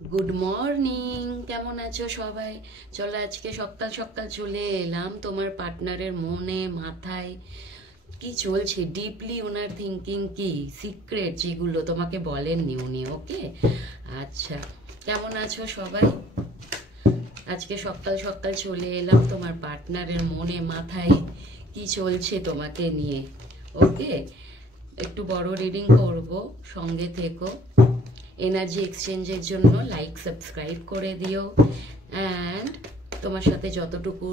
Good morning, কেমন আছো সবাই? চলো আজকে সকাল সকাল চলে এলাম তোমার পার্টনারের মনে মাথায় কি চলছে, ডিপলি ওনার থিঙ্কিং কি, সিক্রেট যেগুলো তোমাকে বলেননি উনি। ওকে, আচ্ছা, কেমন আছো সবাই? আজকে সকাল সকাল চলে এলাম তোমার পার্টনারের মনে মাথায় কি চলছে তোমাকে নিয়ে। ওকে, একটু বড় রিডিং করব, সঙ্গে থেকো। এনার্জি এক্সচেঞ্জের জন্য লাইক সাবস্ক্রাইব করে দিও, অ্যান্ড তোমার সাথে যতটুকু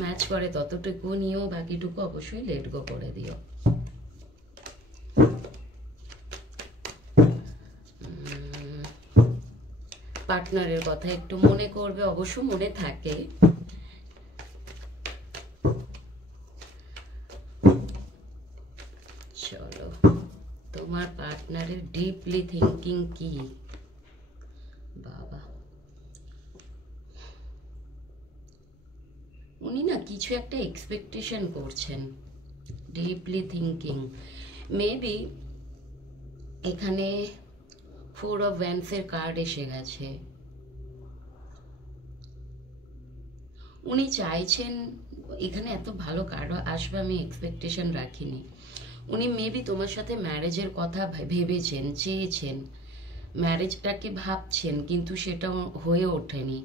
ম্যাচ করে ততটুকু নিও, বাকিটুকু অবশ্যই লেট গো করে দিও। পার্টনারের কথা একটু মনে করবে, অবশ্য মনে থাকে। চলো, তোমার পার্টনারের ডিপলি থিঙ্কিং কি? বাবা, উনি না কিছু একটা এক্সপেকটেশন করছেন, ডিপলি থিঙ্কিং। মেবি এখানে 4 অফ ওয়ান্ডসের কার্ড এসে গেছে। উনি চাইছেন, এখানে এত ভালো কার্ড আসবে আমি এক্সপেকটেশন রাখিনি। উনি মেবি তোমার সাথে ম্যারেজের কথা ভেবেছেন, চেয়েছেন, ম্যারেজটাকে ভাবছেন, কিন্তু সেটা হয়ে ওঠেনি,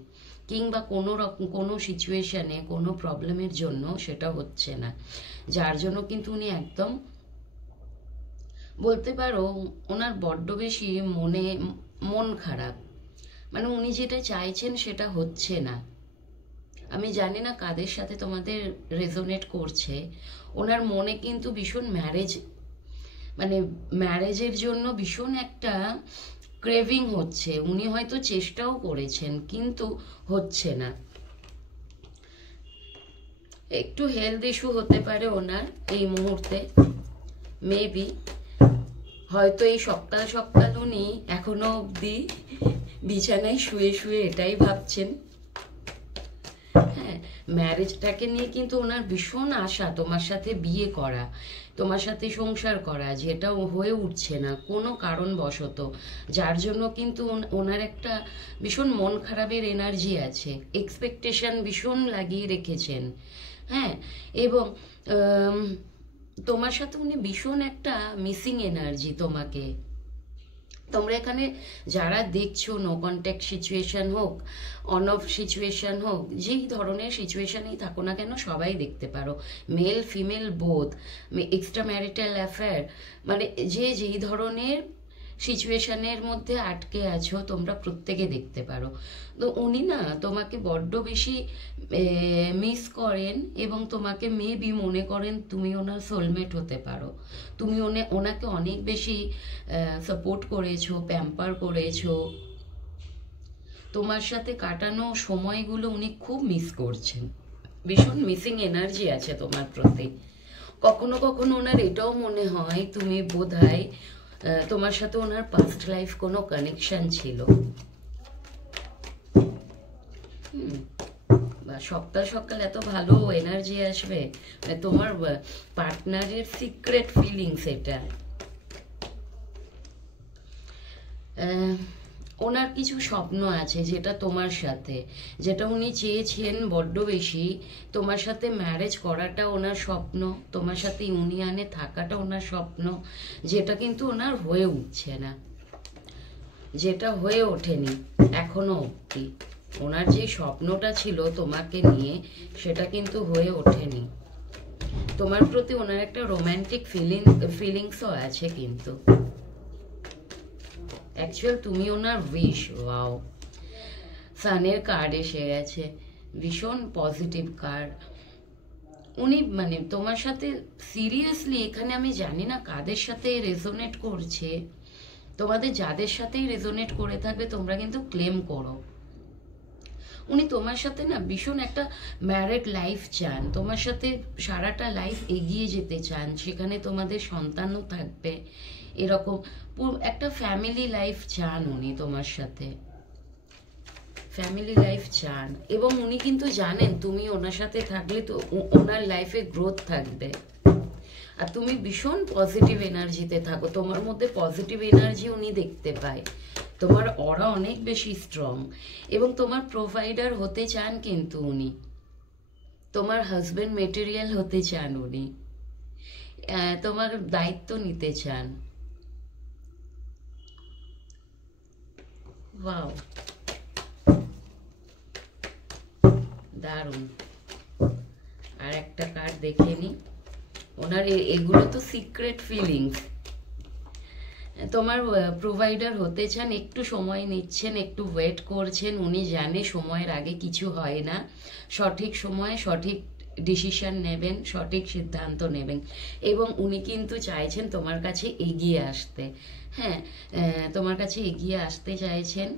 কিংবা কোনো রকম কোনো সিচুয়েশনে কোনো প্রবলেমের জন্য সেটা হচ্ছে না, যার জন্য কিন্তু উনি একদম বলতে পারো ওনার বড্ড বেশি মন খারাপ। মানে উনি যেটা চাইছেন সেটা হচ্ছে না। আমি জানি না কাদের সাথে তোমাদের রেজোনেট করছে। ওনার মনে কিন্তু ভীষণ মানে ম্যারেজের জন্য ভীষণ একটা ক্রেভিং হচ্ছে। উনি হয়তো চেষ্টাও করেছেন কিন্তু হচ্ছে না। একটু হেলথ ইস্যু হতে পারে ওনার এই মুহূর্তে, মেবি। হয়তো এই সকাল সকাল উনি এখনো অবধি বিছানায় শুয়ে শুয়ে এটাই ভাবছেন। হ্যাঁ, ম্যারেজটাকে নিয়ে কিন্তু ওনার ভীষণ আশা, তোমার সাথে বিয়ে করা, তোমার সাথে সংসার করা, যেটা হয়ে উঠছে না কোনো কারণবশত, যার জন্য কিন্তু ওনার একটা ভীষণ মন খারাপের এনার্জি আছে, এক্সপেকটেশন ভীষণ লাগিয়ে রেখেছেন। হ্যাঁ, এবং তোমার সাথে উনি ভীষণ একটা মিসিং এনার্জি তোমাকে। তোমরা এখানে যারা দেখছো, নো কন্ট্যাক্ট সিচুয়েশন হোক, অন অফ সিচুয়েশন হোক, যেই ধরনের সিচুয়েশনেই থাকো না কেন, সবাই দেখতে পারো, male female both, extra marital affair, মানে যেই ধরনের সিচুয়েশনের মধ্যে আটকে আছো তোমরা প্রত্যেকে দেখতে পারো। তো উনি না তোমাকে বড্ড বেশি মিস করেন, এবং তোমাকে মেবি মনে করেন তুমি ওনার সোলমেট হতে পারো। তুমি ওনাকে অনেক বেশি সাপোর্ট করেছো, প্যাম্পার করেছো, তোমার সাথে কাটানো সময়গুলো উনি খুব মিস করছেন। ভীষণ মিসিং এনার্জি আছে তোমার প্রতি। কখনো কখনো ওনার এটাও মনে হয় তুমি বোধহয় তোমার সাথে ওনার পাস্ট লাইফ কোনো কানেকশন ছিল। বা সকাল সকাল এত ভালো এনার্জি আসবে, তোমার পার্টনারের সিক্রেট ফিলিংস এটা। ওনার কিছু স্বপ্ন আছে যেটা তোমার সাথে, যেটা উনি চেয়েছেন বড্ড বেশি, তোমার সাথে ম্যারেজ করাটা ওনার স্বপ্ন, তোমার সাথে ইউনিয়নে থাকাটা ওনার স্বপ্ন, যেটা কিন্তু ওনার হয়ে উঠছে না, যেটা হয়ে ওঠেনি এখনো অবধি। ওনার যে স্বপ্নটা ছিল তোমাকে নিয়ে, সেটা কিন্তু হয়ে ওঠেনি। তোমার প্রতি ওনার একটা রোম্যান্টিক ফিলিংসও আছে, কিন্তু অ্যাকচুয়াল তুমি ওনার উইশ। ওয়াও, সানের কার্ড এসে গেছে, ভীষণ পজিটিভ কার্ড। উনি মানে তোমার সাথে সিরিয়াসলি, এখানে আমি জানি না কাদের সাথে রেজোনেট করছে, তোমাদের যাদের সাথেই রেজোনেট করে থাকবে তোমরা কিন্তু ক্লেম করো। উনি তোমার সাথে না ভীষণ একটা ম্যারিড লাইফ চান, তোমার সাথে সারাটা লাইফ এগিয়ে যেতে চান, সেখানে তোমাদের সন্তানও থাকবে, এরকম একটা ফ্যামিলি লাইফ চান উনি তোমার সাথে, ফ্যামিলি লাইফ চান। এবং উনি কিন্তু জানেন তুমি ওনার সাথে থাকলে তো ওনার লাইফে গ্রোথ থাকবে। আর তুমি ভীষণ পজিটিভ এনার্জিতে থাকো, তোমার মধ্যে পজিটিভ এনার্জি উনি দেখতে পায়, তোমার অরা অনেক বেশি স্ট্রং, এবং তোমার প্রোভাইডার হতে চান কিন্তু উনি, তোমার হাজবেন্ড মেটেরিয়াল হতে চান উনি, তোমার দায়িত্ব নিতে চান। ওয়াও, দারুণ। আর একটা কার্ড দেখে নি, ওনার এগুলো তো সিক্রেট ফিলিংস। তোমার প্রোভাইডার হতে চান, একটু সময় নিচ্ছেন, একটু ওয়েট করছেন। উনি জানে সময়ের আগে কিছু হয় না, সঠিক সময়ে সঠিক ডিসিশন নেবেন, সঠিক সিদ্ধান্ত নেবেন, এবং উনি কিন্তু চাইছেন তোমার কাছে এগিয়ে আসতে। হ্যাঁ, তোমার কাছে এগিয়ে আসতে চাইছেন।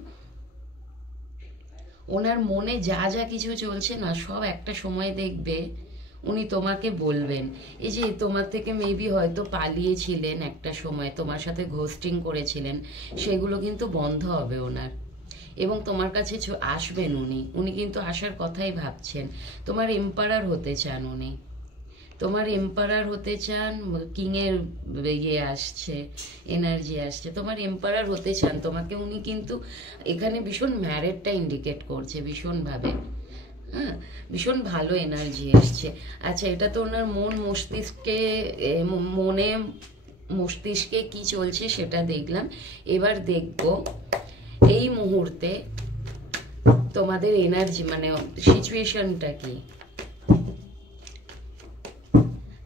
ওনার মনে যা যা কিছু চলছে না, সব একটা সময় দেখবে উনি তোমাকে বলবেন। এই যে তোমার থেকে মেবি হয়তো পালিয়েছিলেন একটা সময়, তোমার সাথে ঘোস্টিং করেছিলেন, সেগুলো কিন্তু বন্ধ হবে ওনার, এবং তোমার কাছে আসবেন উনি। উনি কিন্তু আসার কথাই ভাবছেন। তোমার এম্পারার হতে চান উনি, তোমার এম্পারার হতে চান। কিং এর ইয়ে আসছে, এনার্জি আসছে, তোমার এম্পারার হতে চান। তোমাকে উনি কিন্তু এখানে ভীষণ ম্যারেডটা ইন্ডিকেট করছে, ভীষণভাবে। হ্যাঁ, ভীষণ ভালো এনার্জি এসছে। আচ্ছা, এটা তো ওনার মন মস্তিষ্কে, মনে মস্তিষ্কে কি চলছে সেটা দেখলাম। এবার দেখব এই মুহূর্তে তোমাদের এনার্জি, মানে সিচুয়েশনটা কি,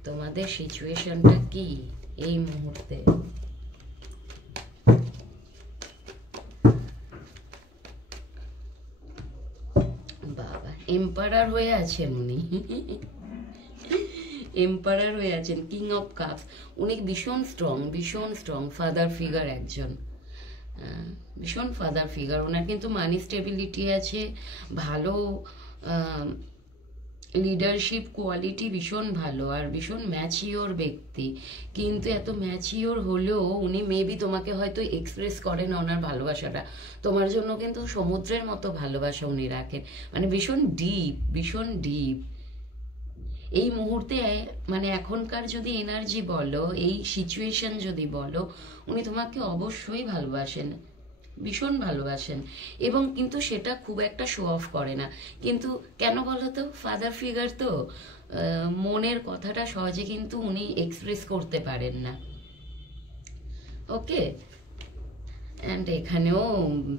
তোমাদের সিচুয়েশনটা কি এই মুহূর্তে। বাবা, এম্পারার হয়ে আছেন উনি, এম্পারার হয়ে আছেন, কিং অফ কাপস। উনি ভীষণ স্ট্রং, ভীষণ স্ট্রং ফাদার ফিগার একজন, ভীষণ ফাদার ফিগার। ওনার কিন্তু মানি স্টেবিলিটি আছে, ভালো লিডারশিপ কোয়ালিটি ভীষণ ভালো, আর ভীষণ ম্যাচিওর ব্যক্তি। কিন্তু এত ম্যাচিওর হলেও উনি মেবি তোমাকে হয়তো এক্সপ্রেস করেন ওনার ভালোবাসাটা। তোমার জন্য কিন্তু সমুদ্রের মতো ভালোবাসা উনি রাখেন, মানে ভীষণ ডিপ, ভীষণ ডিপ। এই মুহূর্তে, মানে এখনকার যদি এনার্জি বলো, এই সিচুয়েশন যদি বলো, উনি তোমাকে অবশ্যই ভালোবাসেন, ভীষণ ভালোবাসেন, এবং কিন্তু সেটা খুব একটা শো অফ করে না। কিন্তু কেন বলো তো, ফাদার ফিগার তো, মনের কথাটা সহজে কিন্তু উনি এক্সপ্রেস করতে পারেন না। ওকে, অ্যান্ড এখানেও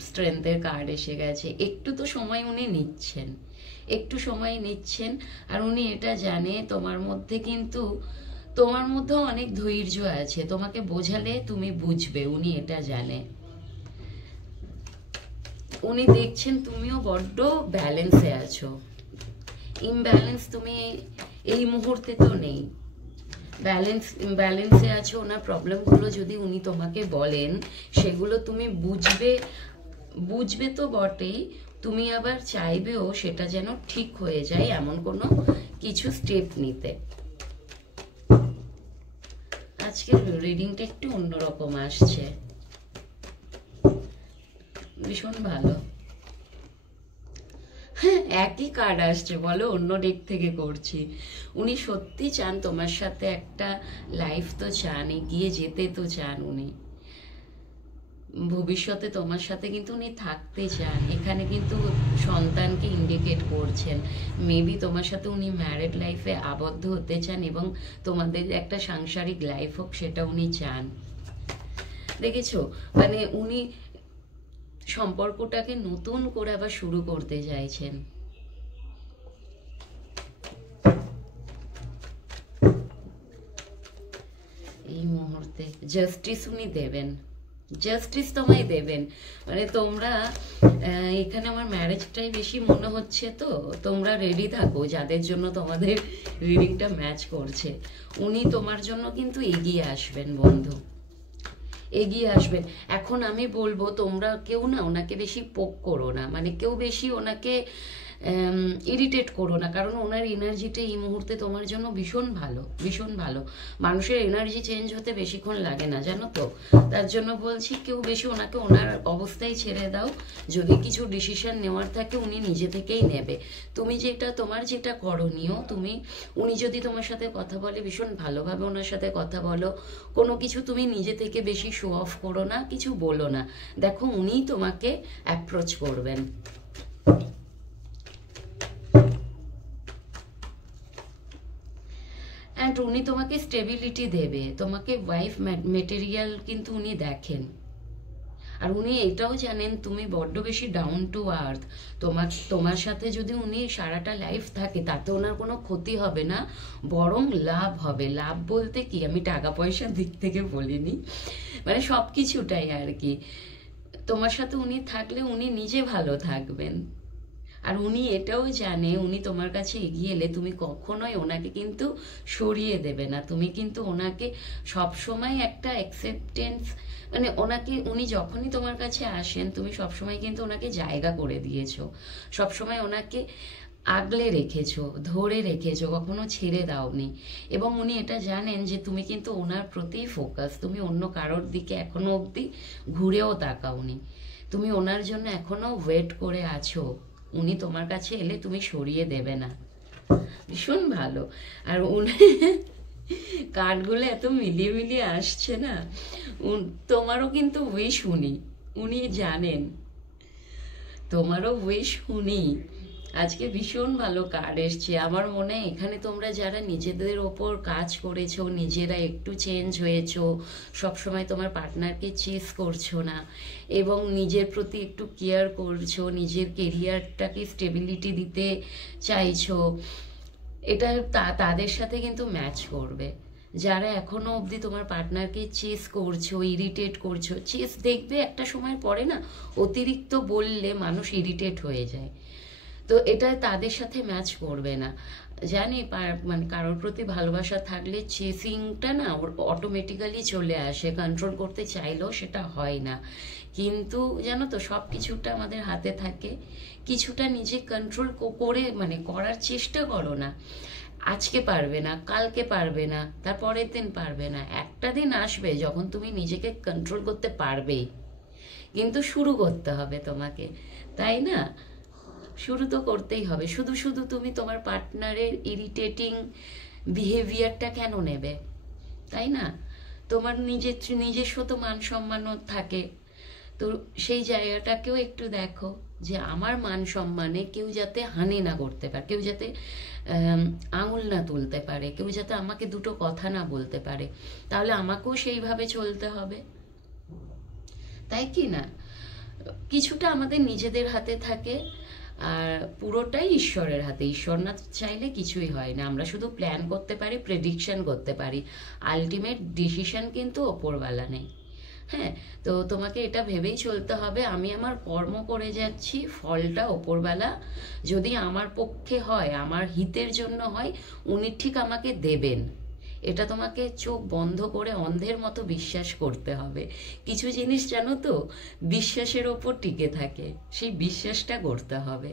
স্ট্রেংথের কার্ড এসে গেছে। একটু তো সময় উনি নিচ্ছেন, একটু সময় নিচ্ছেন, আর উনি এটা জানে তোমার মধ্যে কিন্তু, তোমার মধ্যেও অনেক ধৈর্য আছে, তোমাকে বোঝালে তুমি বুঝবে, উনি এটা জানে। উনি দেখছেন তুমিও বড্ড ব্যালেন্সে আছো, ইমব্যালেন্স তুমি এই মুহূর্তে তো নেই, ব্যালেন্সে আছো। ওনার প্রবলেমগুলো যদি উনি তোমাকে বলেন, সেগুলো তুমি বুঝবে তো বটেই, তুমি আবার চাইবেও সেটা যেন ঠিক হয়ে যায়, এমন কোনো কিছু স্টেপ নিতে। আজকের রিডিংটা একটু অন্যরকম আসছে, ভীষণ ভালো। হ্যাঁ, একই কার্ড আসছে, বলো অন্য দিক থেকে করছি। উনি সত্যি চান তোমার সাথে একটা লাইফ তো চান, এগিয়ে যেতে তো চান উনি, ভবিষ্যতে তোমার সাথে কিন্তু উনি থাকতে চান। এখানে কিন্তু সন্তানকে ইন্ডিকেট করছেন, মেবি তোমার সাথে উনি ম্যারিড লাইফে আবদ্ধ হতে চান, এবং তোমাদের একটা সাংসারিক লাইফ হোক, সেটা উনি চান। দেখেছো, মানে উনি সম্পর্কটাকে নতুন করে আবার শুরু করতে চাইছেন। এই মুহূর্তে জাস্টিস উনি দেবেন, জাস্টিস তোমায় দেবেন। মানে তোমরা এখানে আমার ম্যারেজটাই বেশি মনে হচ্ছে, তো তোমরা রেডি থাকো যাদের জন্য তোমাদের রিডিংটা ম্যাচ করছে। উনি তোমার জন্য কিন্তু এগিয়ে আসবেন বন্ধু, এগিয়ে আসবেন। এখন আমি বলবো তোমরা কেউ না ওনাকে বেশি পোক করো না, মানে কেউ বেশি ওনাকে ইরিটেট করো না, কারণ ওনার এনার্জিটা এই মুহূর্তে তোমার জন্য ভীষণ ভালো, ভীষণ ভালো। মানুষের এনার্জি চেঞ্জ হতে বেশিক্ষণ লাগে না, জানো তো। তার জন্য বলছি কেউ বেশি ওনাকে ওনার অবস্থায় ছেড়ে দাও। যদি কিছু ডিসিশন নেওয়ার থাকে উনি নিজে থেকেই নেবে। তুমি যেটা, তোমার যেটা করণীয়, উনি যদি তোমার সাথে কথা বলে ভীষণ ভালোভাবে ওনার সাথে কথা বলো। কোনো কিছু তুমি নিজে থেকে বেশি শো অফ করো না, কিছু বলো না। দেখো উনিই তোমাকে অ্যাপ্রোচ করবেন। অ্যান্ড উনি তোমাকে স্টেবিলিটি দেবে, তোমাকে ওয়াইফ মেটেরিয়াল কিন্তু উনি দেখেন। আর উনি এটাও জানেন তুমি বড্ড বেশি ডাউন টু আর্থ। তোমার সাথে যদি উনি সারাটা লাইফ থাকে তাতে ওনার কোনো ক্ষতি হবে না, বরং লাভ হবে। লাভ বলতে কি, আমি টাকা পয়সার দিক থেকে বলিনি, মানে সব কিছুটাই আর কি। তোমার সাথে উনি থাকলে উনি নিজে ভালো থাকবেন। আর উনি এটাও জানে উনি তোমার কাছে এগিয়ে এলে তুমি কখনোই ওনাকে কিন্তু সরিয়ে দেবে না। তুমি কিন্তু ওনাকে সবসময় একটা অ্যাকসেপ্টেন্স, মানে উনি যখনই তোমার কাছে আসেন তুমি সবসময় কিন্তু ওনাকে জায়গা করে দিয়েছো, সবসময় ওনাকে আগলে রেখেছো, ধরে রেখেছো, কখনো ছেড়ে দাওনি। এবং উনি এটা জানেন যে তুমি কিন্তু ওনার প্রতি ফোকাস, তুমি অন্য কারোর দিকে এখনো অবধি ঘুরেও তাকাওনি। তুমি ওনার জন্য এখনো ওয়েট করে আছো। উনি তোমার কাছে এলে তুমি সরিয়ে দেবে না। ভীষণ ভালো। আর উনি কার্ডগুলো এত মিলিয়ে মিলিয়ে আসছে না, তোমারও কিন্তু উইশ উনি জানেন, তোমারও উইশ উনি। আজকে ভীষণ ভালো কার্ড এসছে। আমার মনে হয় এখানে তোমরা যারা নিজেদের ওপর কাজ করেছো, নিজেরা একটু চেঞ্জ হয়েছো, সবসময় তোমার পার্টনারকে চেস করছো না এবং নিজের প্রতি একটু কেয়ার করছো, নিজের কেরিয়ারটাকে স্টেবিলিটি দিতে চাইছো, এটা তাদের সাথে কিন্তু ম্যাচ করবে। যারা এখনো অবধি তোমার পার্টনারকে চেস করছো, ইরিটেট করছো, চেস দেখবে একটা সময় পরে না অতিরিক্ত বললে মানুষ ইরিটেট হয়ে যায়, তো এটা তাদের সাথে ম্যাচ করবে না। জানি মানে কারোর প্রতি ভালোবাসা থাকলে চেসিংটা না অটোমেটিক্যালি চলে আসে, কন্ট্রোল করতে চাইলেও সেটা হয় না। কিন্তু জানো তো সব কিছুটা আমাদের হাতে থাকে, কিছুটা নিজে কন্ট্রোল করে মানে করার চেষ্টা করো না। আজকে পারবে না, কালকে পারবে না, তারপরের দিন পারবে না, একটা দিন আসবে যখন তুমি নিজেকে কন্ট্রোল করতে পারবে। কিন্তু শুরু করতে হবে তোমাকে, তাই না? শুরু তো করতেই হবে। শুধু শুধু তুমি তোমার পার্টনারের ইরিটেটিং বিহেভিয়ারটা কেন নেবে, তাই না? তোমার নিজস্ব তো মান সম্মানও থাকে, তো সেই জায়গাটাকেও একটু দেখো যে আমার মান সম্মানে কেউ যাতে হানি না করতে পারে, কেউ যাতে আঙুল না তুলতে পারে, কেউ যাতে আমাকে দুটো কথা না বলতে পারে, তাহলে আমাকেও সেইভাবে চলতে হবে, তাই কি না? কিছুটা আমাদের নিজেদের হাতে থাকে আর পুরোটাই ঈশ্বরের হাতে। ঈশ্বর না চাইলে কিছুই হয় না। আমরা শুধু প্ল্যান করতে পারি, প্রেডিকশন করতে পারি, আলটিমেট ডিসিশন কিন্তু ওপরওয়ালা নেই। হ্যাঁ, তো তোমাকে এটা ভেবেই চলতে হবে আমি আমার কর্ম করে যাচ্ছি, ফলটা ওপরওয়ালা যদি আমার পক্ষে হয়, আমার হিতের জন্য হয়, উনি ঠিক আমাকে দেবেন। এটা তোমাকে চোখ বন্ধ করে অন্ধের মতো বিশ্বাস করতে হবে। কিছু জিনিস জানো তো বিশ্বাসের ওপর টিকে থাকে, সেই বিশ্বাসটা করতে হবে।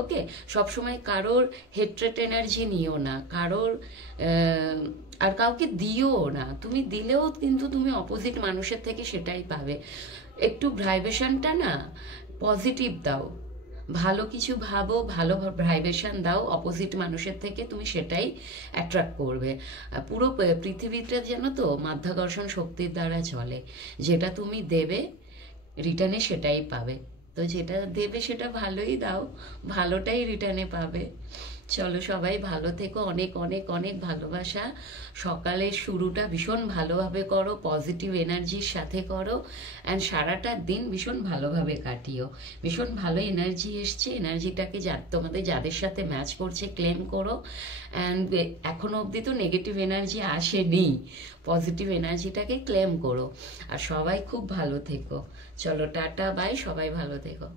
ওকে, সবসময় কারোর হেট্রেট এনার্জি নিও না, কারোর আর কাউকে দিও না। তুমি দিলেও কিন্তু তুমি অপোজিট মানুষের থেকে সেটাই পাবে। একটু ভাইব্রেশনটা না পজিটিভ দাও, ভালো কিছু ভাবো, ভালো ভাইব্রেশন দাও অপোজিট মানুষের থেকে, তুমি সেটাই অ্যাট্রাক্ট করবে। পুরো পৃথিবীটা যেন তো মাধ্যাকর্ষণ শক্তির দ্বারা চলে, যেটা তুমি দেবে রিটার্নে সেটাই পাবে। তো যেটা দেবে সেটা ভালোই দাও, ভালোটাই রিটার্নে পাবে। চলো সবাই ভালো থেকো, অনেক অনেক অনেক ভালোবাসা। সকালের শুরুটা ভীষণ ভালোভাবে করো, পজিটিভ এনার্জির সাথে করো, অ্যান্ড সারাটা দিন ভীষণ ভালোভাবে কাটিও। ভীষণ ভালো এনার্জি এসছে, এনার্জিটাকে তোমাদের যাদের সাথে ম্যাচ করছে ক্লেম করো। অ্যান্ড এখনো অবধি তো নেগেটিভ এনার্জি আসেনি, পজিটিভ এনার্জিটাকে ক্লেম করো। আর সবাই খুব ভালো থেকো। চলো টাটা বাই, সবাই ভালো থেকো।